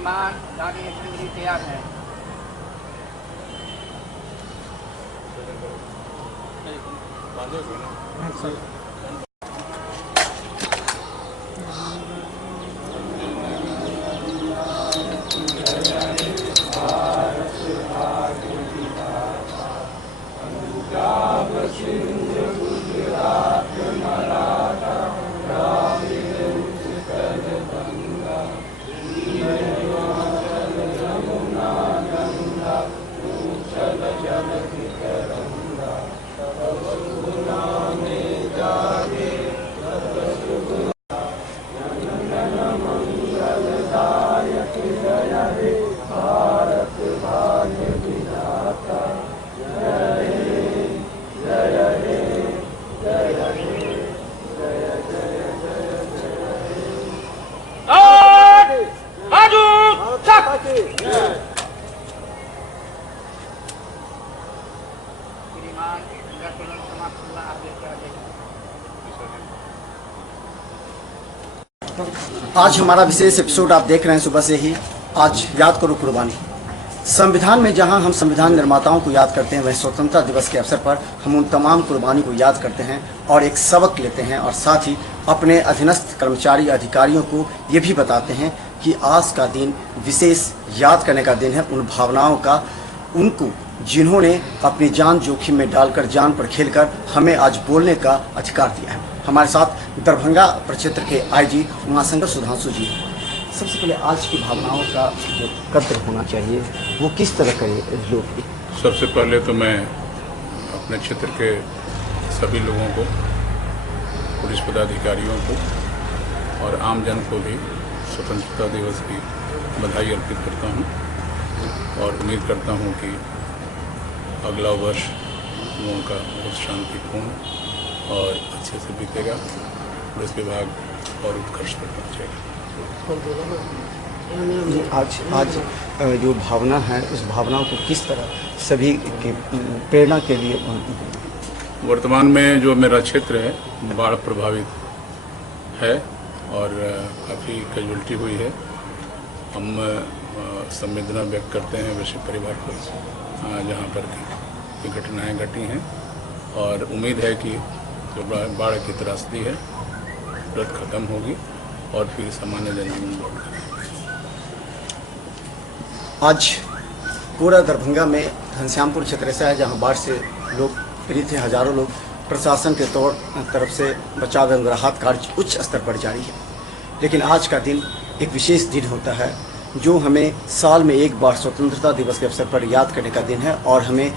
श्रीमान दानी चंद्री तैयार है। श्रीमान तुरंत समाप्त हुआ, आगे क्या आज हमारा विशेष एपिसोड आप देख रहे हैं सुबह से ही। आज याद करो कुर्बानी। संविधान में जहां हम संविधान निर्माताओं को याद करते हैं, वहीं स्वतंत्रता दिवस के अवसर पर हम उन तमाम कुर्बानी को याद करते हैं और एक सबक लेते हैं, और साथ ही अपने अधीनस्थ कर्मचारी अधिकारियों को ये भी बताते हैं कि आज का दिन विशेष याद करने का दिन है उन भावनाओं का, उनको जिन्होंने अपनी जान जोखिम में डालकर, जान पर खेलकर हमें आज बोलने का अधिकार दिया है। हमारे साथ दरभंगा प्रक्षेत्र के आईजी उमाशंकर सुधांशु जी। सबसे पहले आज की भावनाओं का जो कद्र होना चाहिए वो किस तरह करे लोग? सबसे पहले तो मैं अपने क्षेत्र के सभी लोगों को, पुलिस पदाधिकारियों को और आम जन को भी स्वतंत्रता दिवस की बधाई अर्पित करता हूं और उम्मीद करता हूं कि अगला वर्ष लोगों का बहुत शांतिपूर्ण और अच्छे से बीतेगा, पुलिस विभाग और उत्कर्ष पर पहुँचेगा। आज जो भावना है, उस भावनाओं को किस तरह सभी के प्रेरणा के लिए? वर्तमान में जो मेरा क्षेत्र है बाढ़ प्रभावित है और काफ़ी कैजुअल्टी हुई है। हम संवेदना व्यक्त करते हैं वैसे परिवार को जहाँ पर की घटनाएं घटी हैं, और उम्मीद है कि जो बाढ़ की त्रासदी है तुरंत खत्म होगी और फिर सामान्य जनजीवन लौट करेगा। आज पूरा दरभंगा में घनश्यामपुर क्षेत्र ऐसा है जहाँ बाढ़ से लोग पीड़ित हैं। हजारों लोग प्रशासन के तरफ से बचाव एवं राहत कार्य उच्च स्तर पर जारी है, लेकिन आज का दिन एक विशेष दिन होता है जो हमें साल में एक बार स्वतंत्रता दिवस के अवसर पर याद करने का दिन है, और हमें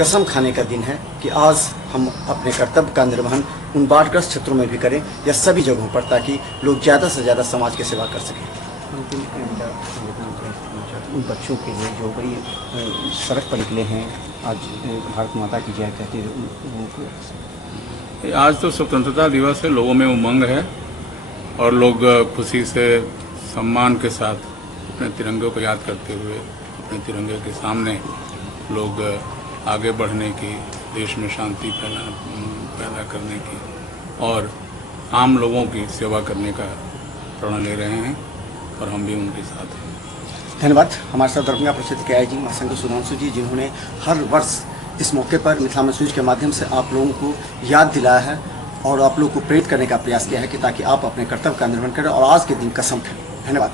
कसम खाने का दिन है कि आज हम अपने कर्तव्य का निर्वहन उन बाढ़ग्रस्त क्षेत्रों में भी करें या सभी जगहों पर, ताकि लोग ज़्यादा से ज़्यादा समाज की सेवा कर सकें। उन बच्चों के लिए जो बड़ी सड़क पर निकले हैं, आज भारत माता की जय कहते हैं। आज तो स्वतंत्रता दिवस है, लोगों में उमंग है और लोग खुशी से सम्मान के साथ अपने तिरंगे को याद करते हुए अपने तिरंगे के सामने लोग आगे बढ़ने की, देश में शांति पैदा करने की और आम लोगों की सेवा करने का प्रण ले रहे हैं, और हम भी उनके साथ हैं। धन्यवाद। हमारे साथ दरभंगा प्रक्षेत्र के आईजी उमाशंकर सुधांशु जी, जिन्होंने हर वर्ष इस मौके पर मिथिला में न्यूज के माध्यम से आप लोगों को याद दिलाया है और आप लोगों को प्रेरित करने का प्रयास किया है कि ताकि आप अपने कर्तव्य का निर्वहन करें और आज के दिन कसम खाएं। धन्यवाद।